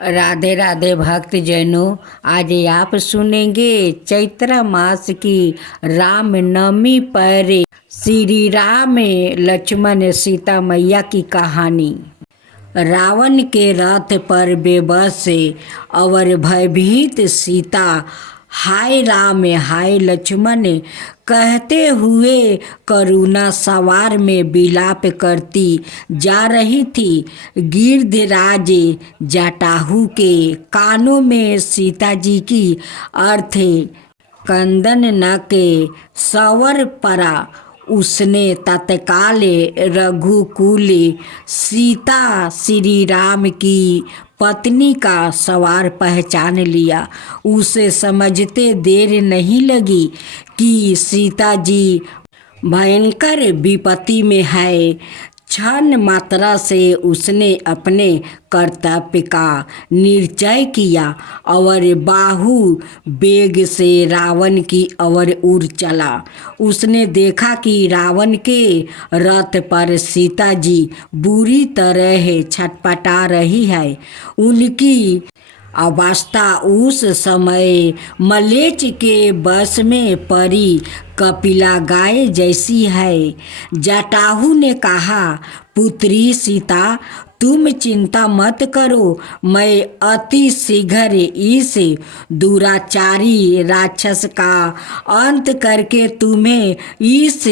राधे राधे भक्तजनों। आज आप सुनेंगे चैत्र मास की राम नवमी पर श्री राम लक्ष्मण सीता मैया की कहानी। रावण के रथ पर बेबस और भयभीत सीता हाय राम हाय लक्ष्मण कहते हुए करुणा सवार में विलाप करती जा रही थी। गिरधराज जटाहू के कानों में सीता जी की अर्थ कंदन न के सवर पड़ा। उसने तत्काल रघुकुल सीता श्री राम की पत्नी का सवार पहचान लिया। उसे समझते देर नहीं लगी कि सीता जी भयंकर विपत्ति में है। क्षण मात्रा से उसने अपने कर्तव्य का निश्चय किया और बाहु वेग से रावण की ओर उड़ चला। उसने देखा कि रावण के रथ पर सीता जी बुरी तरह छटपटा रही है। उनकी अवस्था उस समय मलेच्छ के बस में पड़ी कपिला गाय जैसी है। जटाहू ने कहा, पुत्री सीता, तुम चिंता मत करो, मैं अति शीघ्र इस दुराचारी राक्षस का अंत करके तुम्हें इस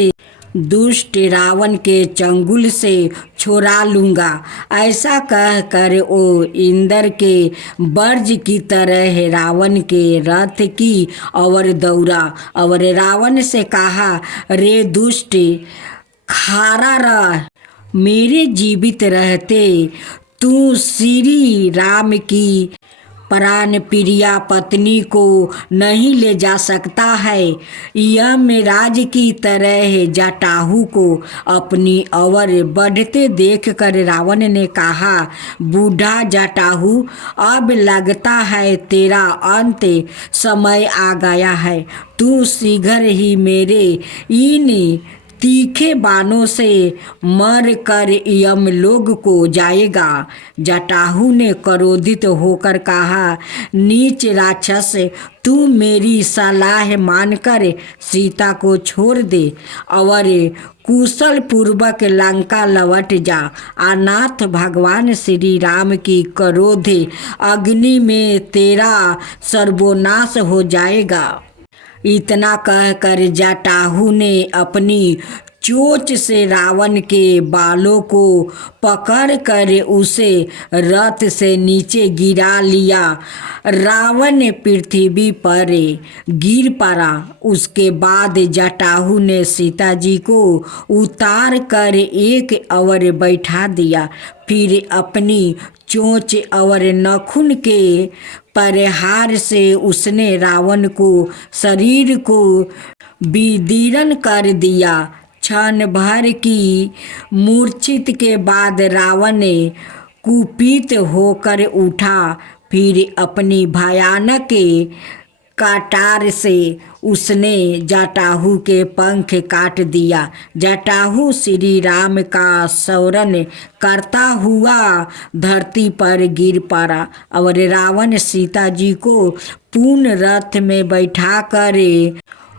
दुष्ट रावण के चंगुल से छुड़ा लूँगा। ऐसा कहकर वो इंद्र के वर्ज की तरह रावण के रथ की ओर दौड़ा और रावण से कहा, रे दुष्ट, खड़ा रह। मेरे जीवित रहते तू श्री राम की प्राण प्रिया पत्नी को नहीं ले जा सकता है। यमराज की तरह जटाहू को अपनी ओर बढ़ते देखकर रावण ने कहा, बूढ़ा जटाहू, अब लगता है तेरा अंत समय आ गया है। तू शीघ्र ही मेरे इन तीखे बाणों से मर कर यमलोक को जाएगा। जटाहू ने क्रोधित होकर कहा, नीच राक्षस, तू मेरी सलाह मानकर सीता को छोड़ दे और कुशल पूर्वक लंका लौट जा। अनाथ भगवान श्री राम की क्रोध अग्नि में तेरा सर्वनाश हो जाएगा। इतना कहकर जटाहू ने अपनी चोंच से रावण के बालों को पकड़कर उसे रथ से नीचे गिरा लिया। रावण पृथ्वी पर गिर पड़ा। उसके बाद जटाहू ने सीता जी को उतार कर एक ओर बैठा दिया। फिर अपनी चोंच और नाखून के प्रहार से उसने रावण को शरीर को विदीर्ण कर दिया। क्षण भर की मूर्छित के बाद रावण कुपित होकर उठा। फिर अपनी भयानक कटार से उसने जटाहू के पंख काट दिया। जटाहू श्री राम का स्मरण करता हुआ धरती पर गिर पड़ा और रावण सीता जी को पूर्ण रथ में बैठाकर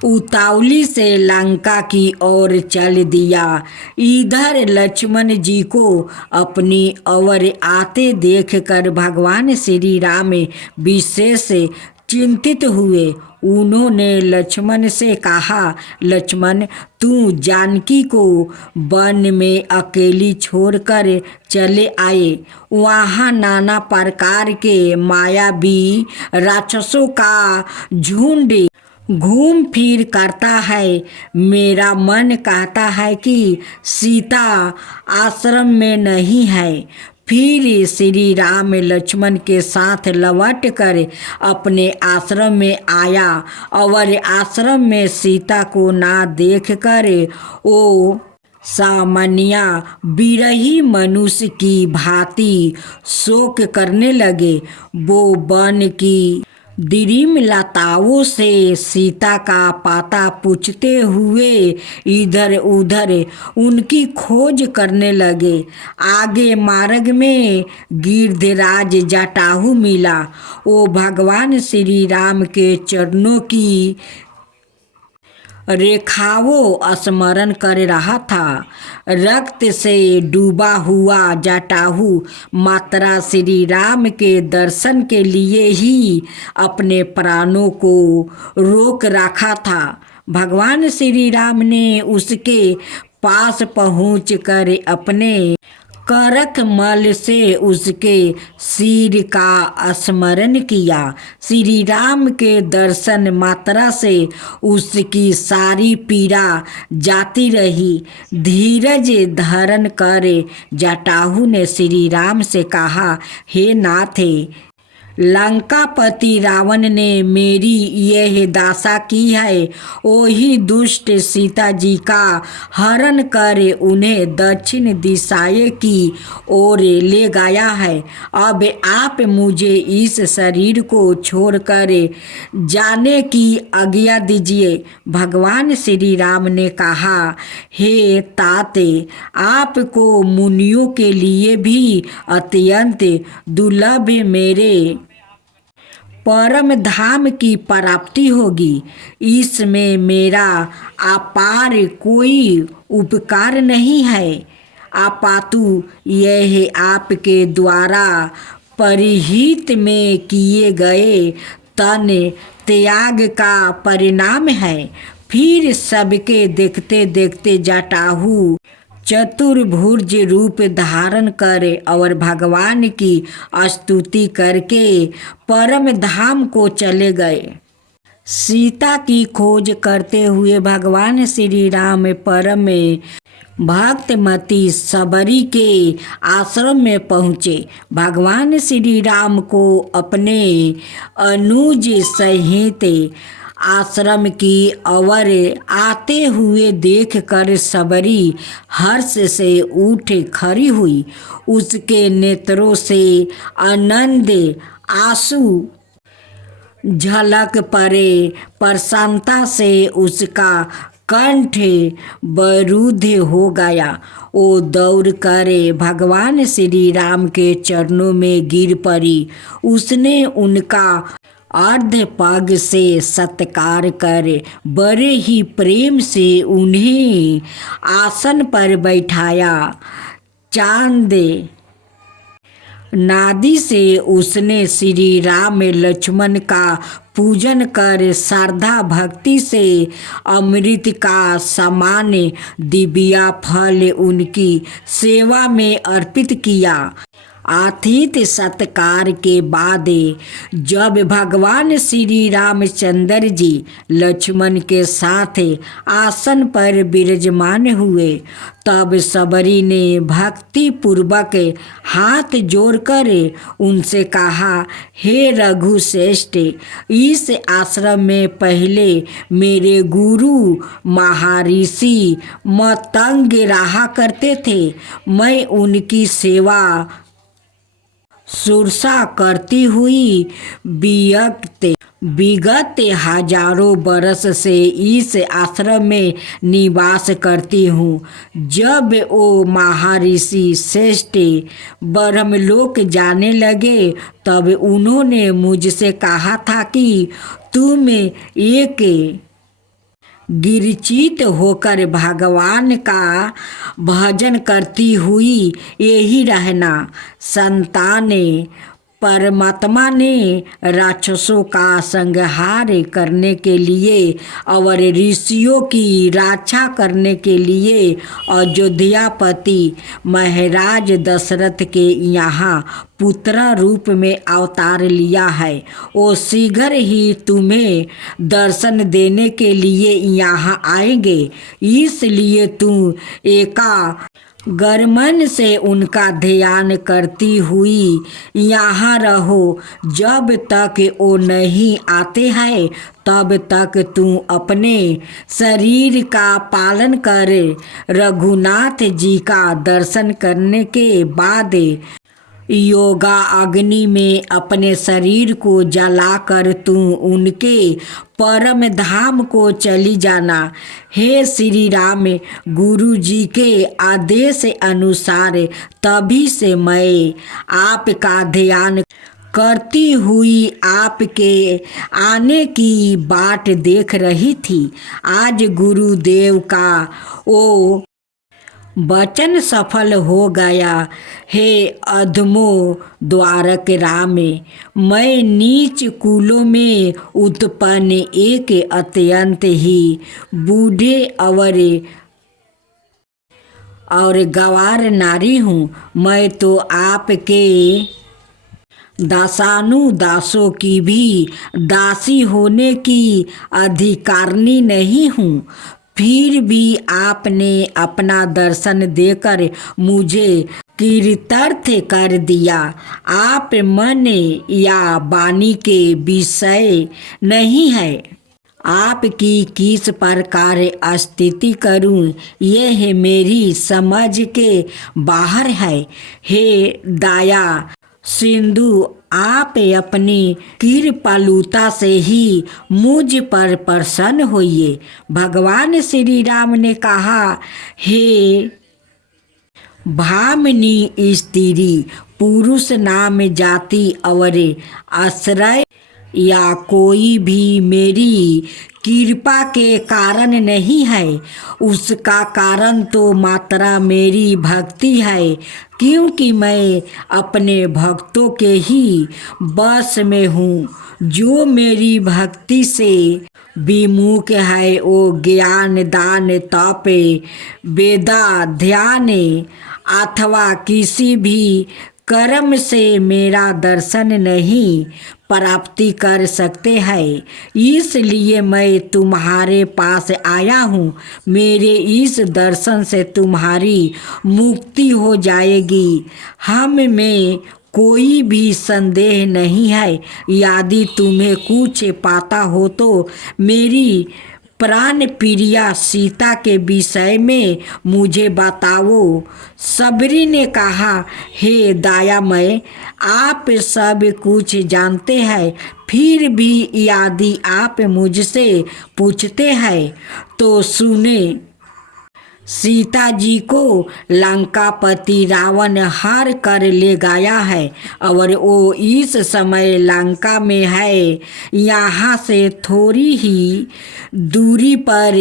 उतावली से लंका की ओर चल दिया। इधर लक्ष्मण जी को अपनी ओर आते देखकर भगवान श्री राम विशेष चिंतित हुए। उन्होंने लक्ष्मण से कहा, लक्ष्मण, तू जानकी को वन में अकेली छोड़कर चले आए। वहाँ नाना प्रकार के मायावी राक्षसों का झुंड घूम फिर करता है। मेरा मन कहता है कि सीता आश्रम में नहीं है। फिर श्री राम लक्ष्मण के साथ लौट कर अपने आश्रम में आया और आश्रम में सीता को ना देख कर वो सामान्य बिरही मनुष्य की भांति शोक करने लगे। वो वन की दिरिम लताओं से सीता का पता पूछते हुए इधर उधर उनकी खोज करने लगे। आगे मार्ग में गिरधराज जटाहू मिला। वो भगवान श्री राम के चरणों की रेखाओं स्मरण कर रहा था। रक्त से डूबा हुआ जटाहू माता श्री राम के दर्शन के लिए ही अपने प्राणों को रोक रखा था। भगवान श्री राम ने उसके पास पहुंचकर अपने करकमल से उसके सिर का स्मरण किया। श्री राम के दर्शन मात्रा से उसकी सारी पीड़ा जाती रही। धीरज धारण कर जटाहू ने श्री राम से कहा, हे नाथ, लंकापति रावण ने मेरी यह दासा की है। वही दुष्ट सीता जी का हरण कर उन्हें दक्षिण दिशाए की ओर ले गया है। अब आप मुझे इस शरीर को छोड़कर जाने की आज्ञा दीजिए। भगवान श्री राम ने कहा, हे ताते, आपको मुनियों के लिए भी अत्यंत दुर्लभ मेरे परम धाम की प्राप्ति होगी। इसमें मेरा अपार कोई उपकार नहीं है, अपातु यह आपके द्वारा परिहित में किए गए तन त्याग का परिणाम है। फिर सबके देखते देखते जटाहू चतुर्भुज रूप धारण कर और भगवान की स्तुति करके परम धाम को चले गए। सीता की खोज करते हुए भगवान श्री राम परम भक्तमती सबरी के आश्रम में पहुँचे। भगवान श्री राम को अपने अनुज सहित आश्रम की ओर आते हुए देखकर सबरी हर्ष से उठ खड़ी हुई। उसके नेत्रों से आनंद आंसू झलक पड़े। प्रसन्नता से उसका कंठ बरूद हो गया। वो दौड़ कर भगवान श्री राम के चरणों में गिर पड़ी। उसने उनका अर्ध पग से सत्कार कर बड़े ही प्रेम से उन्हें आसन पर बैठाया। चांद नादि से उसने श्री राम लक्ष्मण का पूजन कर श्रद्धा भक्ति से अमृत का समान दिव्या फल उनकी सेवा में अर्पित किया। आतिथ्य सत्कार के बाद जब भगवान श्री रामचंद्र जी लक्ष्मण के साथ आसन पर विराजमान हुए, तब सबरी ने भक्ति पूर्वक हाथ जोड़कर उनसे कहा, हे रघुश्रेष्ठ, इस आश्रम में पहले मेरे गुरु महर्षि मतंग रहा करते थे। मैं उनकी सेवा सुरसा करती हुई विगत हजारों बरस से इस आश्रम में निवास करती हूँ। जब वो महर्षि श्रेष्ठ ब्रह्मलोक जाने लगे, तब उन्होंने मुझसे कहा था कि तुम एक गिरचित होकर भगवान का भजन करती हुई यही रहना। संतान परमात्मा ने राक्षसों का संहार करने के लिए और ऋषियों की रक्षा करने के लिए अयोध्यापति महाराज दशरथ के यहाँ पुत्र रूप में अवतार लिया है। वो शीघ्र ही तुम्हें दर्शन देने के लिए यहाँ आएंगे। इसलिए तुम एकाग्रमन से उनका ध्यान करती हुई यहाँ रहो। जब तक वो नहीं आते हैं, तब तक तुम अपने शरीर का पालन कर रघुनाथ जी का दर्शन करने के बाद योगा अग्नि में अपने शरीर को जलाकर तू उनके परम धाम को चली जाना। हे श्री राम, गुरु जी के आदेश अनुसार तभी से मैं आपका ध्यान करती हुई आपके आने की बाट देख रही थी। आज गुरुदेव का वो वचन सफल हो गया। हे अधमो द्वारक राम, मैं नीच कुलों में उत्पन्न एक अत्यंत ही बूढ़े और गवार नारी हूँ। मैं तो आपके दासानुदासों की भी दासी होने की अधिकारिणी नहीं हूँ। फिर भी आपने अपना दर्शन देकर मुझे कृतार्थ कर दिया। आप मन या वाणी के विषय नहीं है। आपकी किस प्रकार स्तुति करूं, यह मेरी समझ के बाहर है। हे दया सिंधु, आप अपनी कृपालुता से ही मुझ पर प्रसन्न होइए। भगवान श्री राम ने कहा, हे भामिनी स्त्री, पुरुष नाम जाति और आश्रय या कोई भी मेरी कृपा के कारण नहीं है। उसका कारण तो मात्रा मेरी भक्ति है, क्योंकि मैं अपने भक्तों के ही बस में हूँ। जो मेरी भक्ति से विमुख है वो ज्ञान दान तप वेदा ध्यान अथवा किसी भी कर्म से मेरा दर्शन नहीं प्राप्ति कर सकते हैं। इसलिए मैं तुम्हारे पास आया हूँ। मेरे इस दर्शन से तुम्हारी मुक्ति हो जाएगी। हम में कोई भी संदेह नहीं है। यदि तुम्हें कुछ पता हो तो मेरी प्राण प्रिया सीता के विषय में मुझे बताओ। सबरी ने कहा, हे दयामय, आप सब कुछ जानते हैं, फिर भी यदि आप मुझसे पूछते हैं तो सुने। सीता जी को लंकापति रावण हार कर ले गया है और वो इस समय लंका में है। यहाँ से थोड़ी ही दूरी पर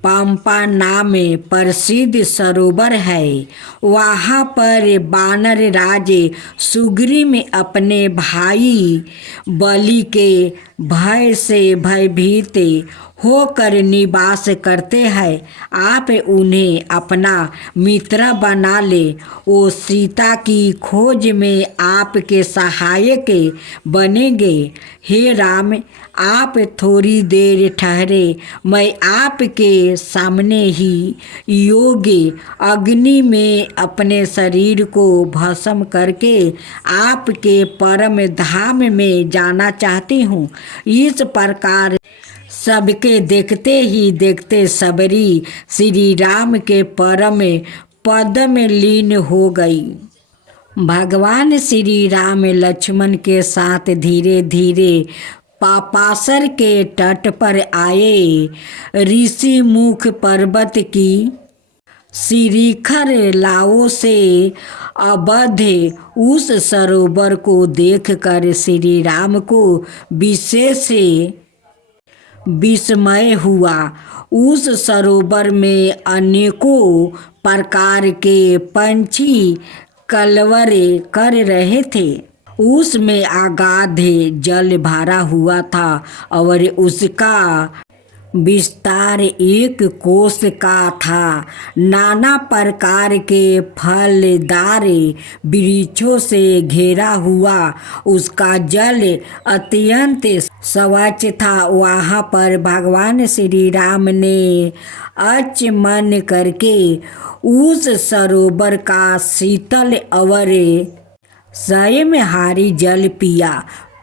पंपा नाम प्रसिद्ध सरोवर है। वहाँ पर वानर राज सुग्रीव में अपने भाई बलि के भय से भयभीत होकर निवास करते हैं। आप उन्हें अपना मित्र बना ले। वो सीता की खोज में आपके सहायक बनेंगे। हे राम, आप थोड़ी देर ठहरे। मैं आपके सामने ही योग्य अग्नि में अपने शरीर को भस्म करके आपके परम धाम में जाना चाहती हूँ। इस प्रकार सबके देखते ही देखते सबरी श्री राम के परम पद में लीन हो गई। भगवान श्री राम लक्ष्मण के साथ धीरे धीरे पापासर के तट पर आए। ऋषि मुख पर्वत की शिखर लाओ से अवध उस सरोवर को देखकर श्री राम को विशेष विस्मय हुआ। उस सरोवर में अनेकों प्रकार के पंछी कलरव कर रहे थे। उसमें अगाध जल भरा हुआ था और उसका विस्तार 1 कोस का था। नाना प्रकार के फलदार वृक्षों से घेरा हुआ उसका जल अत्यंत स्वच्छ था। वहाँ पर भगवान श्री राम ने अचमन करके उस सरोवर का शीतल और संयमहारी जल पिया।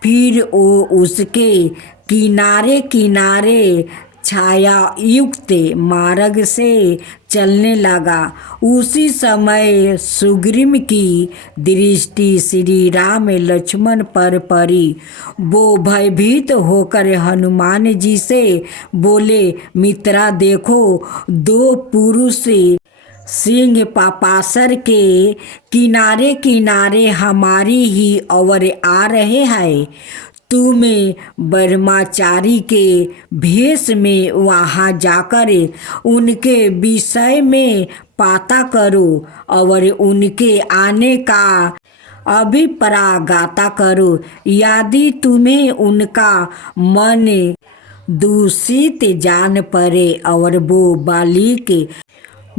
फिर वो उसके किनारे किनारे छाया युक्त मार्ग से चलने लगा। उसी समय सुग्रीव की दृष्टि श्री राम लक्ष्मण पर पड़ी। वो भयभीत होकर हनुमान जी से बोले, मित्रा देखो, दो पुरुष सिंह पापासर के किनारे किनारे हमारी ही ओर आ रहे हैं। तुम ब्रह्मचारी के भेष में वहाँ जाकर उनके विषय में पता करो और उनके आने का अभिप्राय करो। यदि तुम्हें उनका मन दूषित जान पड़े और वो बालिक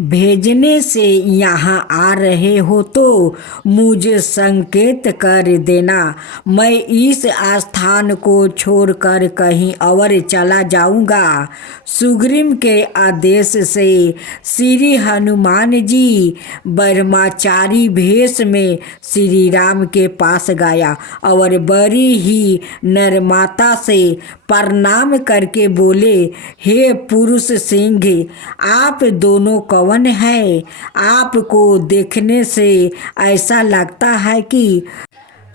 भेजने से यहाँ आ रहे हो तो मुझे संकेत कर देना। मैं इस स्थान को छोड़कर कहीं और चला जाऊंगा। सुग्रीव के आदेश से श्री हनुमान जी ब्रह्मचारी भेष में श्री राम के पास गया और बड़ी ही नम्रता से प्रणाम करके बोले, हे पुरुष सिंह, आप दोनों कौन है? आपको देखने से ऐसा लगता है कि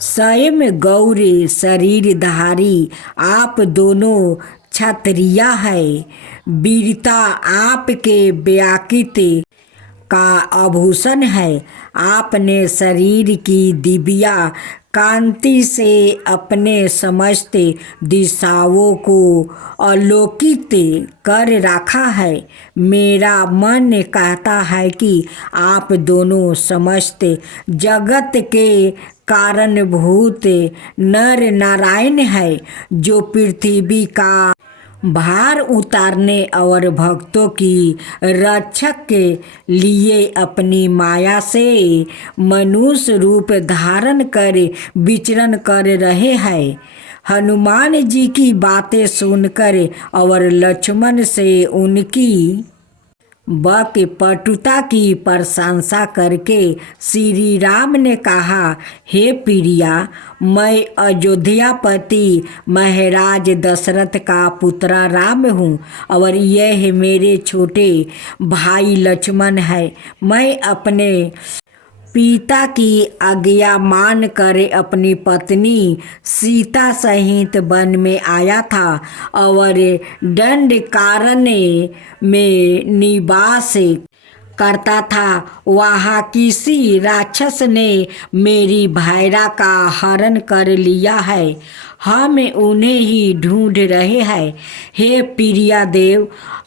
स्वयं गौरी शरीरधारी आप दोनों क्षत्रिय है। वीरता आपके व्याकृत का आभूषण है। आपने शरीर की दिव्या कांति से अपने समस्त दिशाओं को आलोकित कर रखा है। मेरा मन कहता है कि आप दोनों समस्त जगत के कारणभूत नर नारायण है, जो पृथ्वी का भार उतारने और भक्तों की रक्षक के लिए अपनी माया से मनुष्य रूप धारण कर विचरण कर रहे हैं। हनुमान जी की बातें सुनकर और लक्ष्मण से उनकी पटुता की प्रशंसा करके श्री राम ने कहा, हे प्रिया, मैं अयोध्यापति महाराज दशरथ का पुत्र राम हूँ और यह मेरे छोटे भाई लक्ष्मण है। मैं अपने पिता की आज्ञा मान कर अपनी पत्नी सीता सहित वन में आया था और दंडकारण्य में निवास करता था। वहाँ किसी राक्षस ने मेरी भायरा का हरण कर लिया है। हम उन्हें ही ढूंढ रहे हैं। हे प्रिया देव,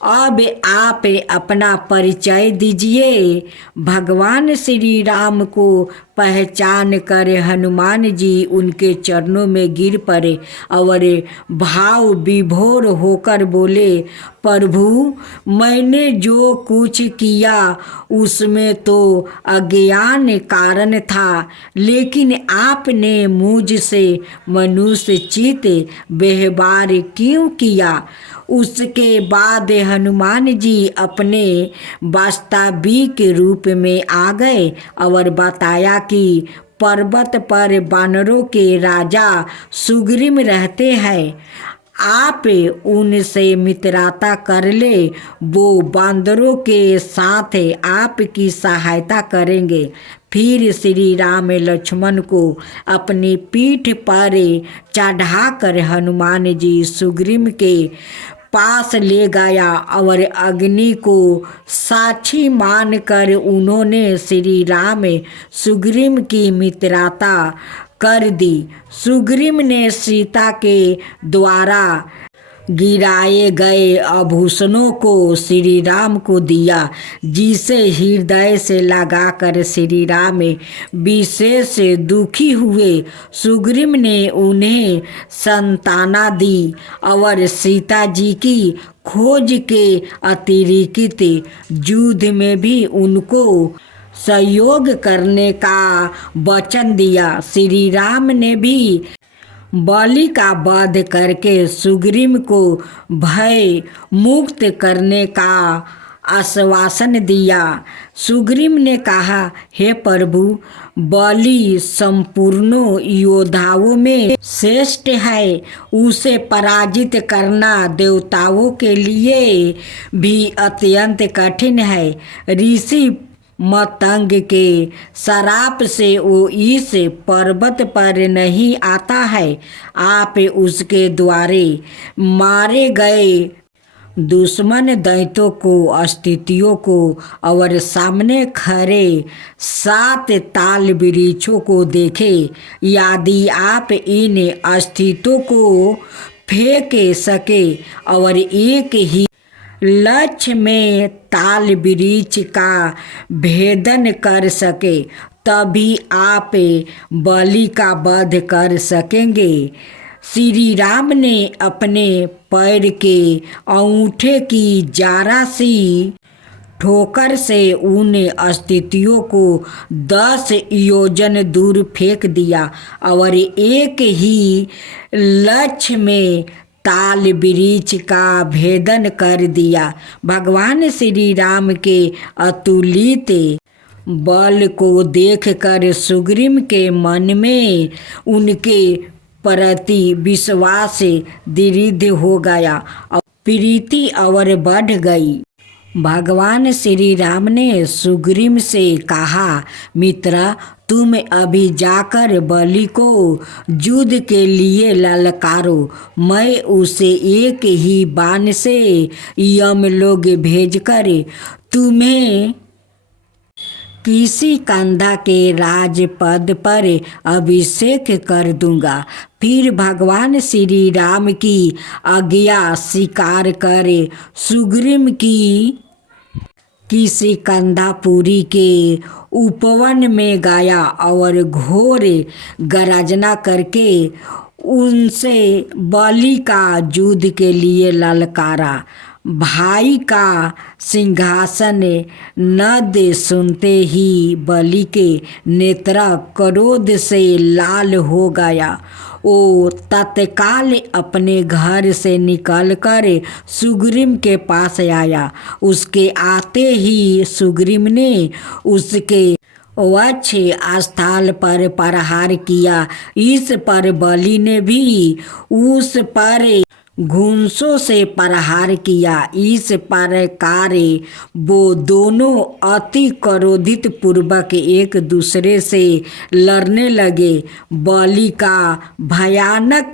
अब आप अपना परिचय दीजिए। भगवान श्री राम को पहचान कर हनुमान जी उनके चरणों में गिर पड़े और भाव विभोर होकर बोले, प्रभु, मैंने जो कुछ किया उसमें तो अज्ञान कारण था, लेकिन आपने मुझसे मनुष्य चित व्यवहार क्यों किया? उसके बाद हनुमान जी अपने वास्तविक रूप में आ गए और बताया कि पर्वत पर वानरों के राजा सुग्रीव रहते हैं। आप उनसे मित्रता कर ले, वो बांदरों के साथ आपकी सहायता करेंगे। फिर श्री राम लक्ष्मण को अपनी पीठ पर चढ़ाकर हनुमान जी सुग्रीव के पास ले गया और अग्नि को साक्षी मानकर उन्होंने श्री राम सुग्रीव की मित्रता कर दी। सुग्रीव ने सीता के द्वारा गिराए गए आभूषणों को श्री राम को दिया, जिसे हृदय से लगाकर श्री राम विशेष दुखी हुए। सुग्रीव ने उन्हें सांत्वना दी और सीता जी की खोज के अतिरिक्त युद्ध में भी उनको सहयोग करने का वचन दिया। श्री राम ने भी बलि का वध करके सुग्रीव को भय मुक्त करने का आश्वासन दिया। सुग्रीव ने कहा, हे प्रभु, बलि संपूर्ण योद्धाओं में श्रेष्ठ है। उसे पराजित करना देवताओं के लिए भी अत्यंत कठिन है। ऋषि मतंग के श्राप से वो इस पर्वत पर नहीं आता है। आप उसके द्वारे मारे गए दुश्मन दैत्यों को, स्थितियों को और सामने खड़े 7 ताल वृक्षों को देखे। यदि आप इन स्थितियों को फेंक सके और एक ही लक्ष्य में ताल वृक्ष का भेदन कर सके, तभी आप बलि का वध कर सकेंगे। श्री राम ने अपने पैर के अंगूठे की जरा सी ठोकर से उन स्थितियों को 10 योजन दूर फेंक दिया और एक ही लक्ष्य में ताल वृक्ष का भेदन कर दिया। भगवान श्री राम के अतुलित बल को देखकर सुग्रीव के मन में उनके प्रति विश्वास दृढ़ हो गया और प्रीति और बढ़ गई। भगवान श्री राम ने सुग्रीव से कहा, मित्र, तुम अभी जाकर बलि को युद्ध के लिए ललकारो। मैं उसे एक ही बाण से यमलोक भेजकर तुम्हें किसी कंधा के राजपद पर अभिषेक कर दूंगा। फिर भगवान श्री राम की आज्ञा स्वीकार कर सुग्रीव की किसी कंधापुरी के उपवन में गया और घोर गर्जना करके उनसे बलि का युद्ध के लिए ललकारा। भाई का सिंहासन नद सुनते ही बलि के नेत्र क्रोध से लाल हो गया। वो तत्काल अपने घर से निकलकर सुग्रीव के पास आया। उसके आते ही सुग्रीव ने उसके वक्ष स्थल पर प्रहार किया। इस पर बलि ने भी उस पर घूंसों से प्रहार किया। इस प्रकार वो दोनों अति क्रोधित पूर्वक एक दूसरे से लड़ने लगे। बलि का भयानक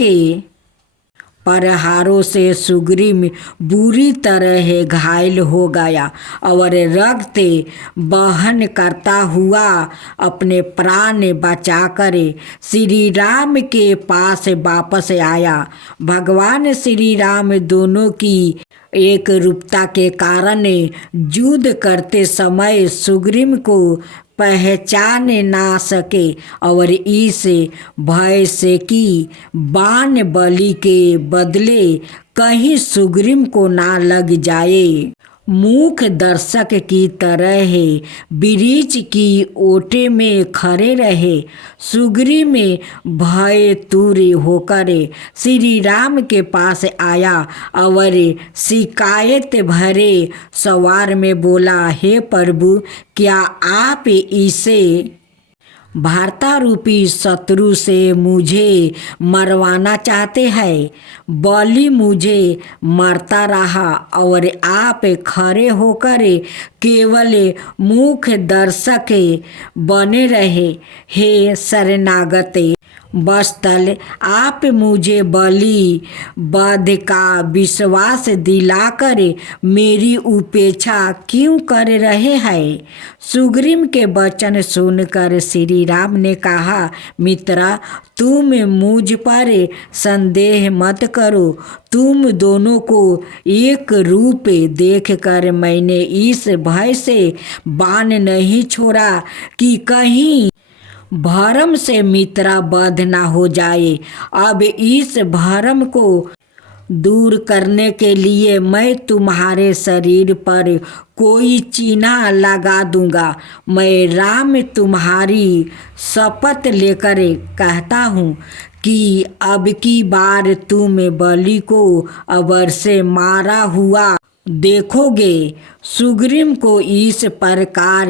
प्रहारों से सुग्रीव बुरी तरह घायल हो गया और रक्त बहन करता हुआ अपने प्राण बचाकर श्री राम के पास वापस आया। भगवान श्री राम दोनों की एक रूपता के कारण युद्ध करते समय सुग्रीव को पहचान ना सके और इस भय से कि बाण बलि के बदले कहीं सुग्रीव को ना लग जाए, मूक दर्शक की तरह वृक्ष की ओटे में खड़े रहे। सुग्रीव में भय तुर होकर श्री राम के पास आया और शिकायत भरे सवार में बोला, हे प्रभु, क्या आप इसे वार्ता रूपी शत्रु से मुझे मरवाना चाहते हैं? बलि मुझे मारता रहा और आप खड़े होकर केवल मुख दर्शक बने रहे। हे शरणागत वत्सल, आप मुझे बलि वध का विश्वास दिलाकर मेरी उपेक्षा क्यों कर रहे हैं? सुग्रीव के वचन सुनकर श्री राम ने कहा, मित्रा, तुम मुझ पर संदेह मत करो। तुम दोनों को एक रूप देखकर मैंने इस भय से बाण नहीं छोड़ा कि कहीं भरम से मित्रा वध ना हो जाए। अब इस भरम को दूर करने के लिए मैं तुम्हारे शरीर पर कोई चिन्ह लगा दूंगा। मैं राम तुम्हारी शपथ लेकर कहता हूँ कि अब की बार तुम बलि को अवश्य मारा हुआ देखोगे। सुग्रीव को इस प्रकार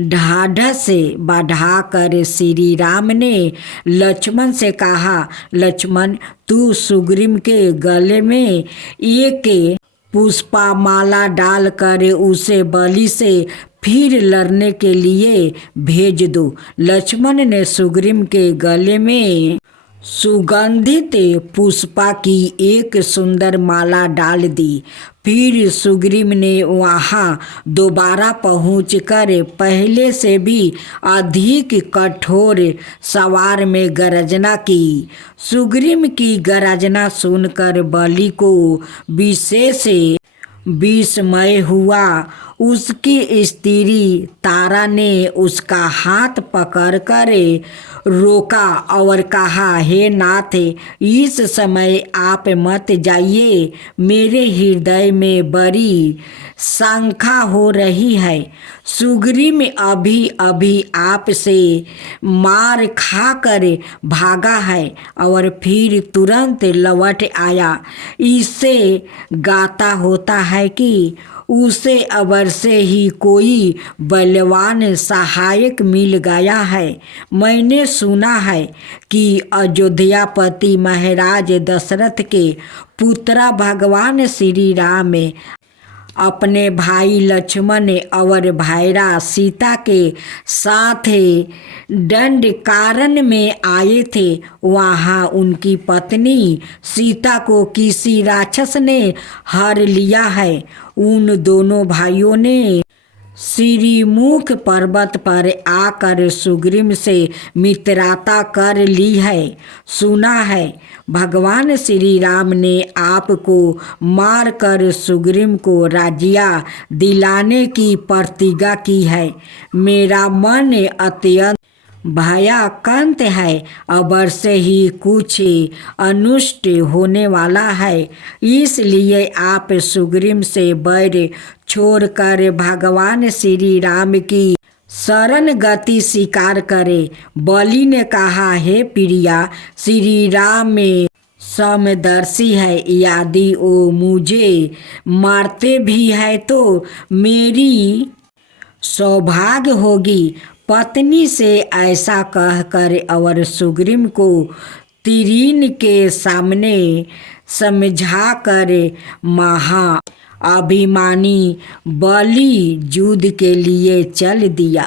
ढाढ़स बढ़ाकर श्री राम ने लक्ष्मण से कहा, लक्ष्मण तू सुग्रीव के गले में एक पुष्पमाला डालकर उसे बलि से फिर लड़ने के लिए भेज दो। लक्ष्मण ने सुग्रीव के गले में सुगंधित पुष्पा की एक सुंदर माला डाल दी। फिर सुग्रीव ने वहां दोबारा पहुंचकर पहले से भी अधिक कठोर सवार में गर्जना की। सुग्रीव की गर्जना सुनकर बलि को विशेष विस्मय हुआ। उसकी स्त्री तारा ने उसका हाथ पकड़कर रोका और कहा, हे नाथ, इस समय आप मत जाइए, मेरे हृदय में बड़ी शंका हो रही है। सुग्रीव अभी अभी आपसे मार खाकर भागा है और फिर तुरंत लौट आया। इससे गाता होता है कि उसे अवश्य ही कोई बलवान सहायक मिल गया है। मैंने सुना है कि अयोध्यापति महाराज दशरथ के पुत्र भगवान श्री राम अपने भाई लक्ष्मण और भायरा सीता के साथ दंडकारण्य में आए थे। वहाँ उनकी पत्नी सीता को किसी राक्षस ने हर लिया है। उन दोनों भाइयों ने श्रीमुख पर्वत पर आकर सुग्रीव से मित्रता कर ली है। सुना है भगवान श्री राम ने आपको मारकर सुग्रीव को राज्य दिलाने की प्रतिज्ञा की है। मेरा मन अत्यंत भयाक्रांत है, अवश्य ही कुछ अनुष्ट होने वाला है। इसलिए आप सुग्रीव से बैर छोड़कर भगवान श्री राम की शरण गति स्वीकार करें। बलि ने कहा, हे प्रिया, श्री राम में समदर्शी है, यदि वो मुझे मारते भी है तो मेरी सौभाग्य होगी। पत्नी से ऐसा कहकर और सुग्रीव को तीरीन के सामने समझाकर महा अभिमानी बलि युद्ध के लिए चल दिया।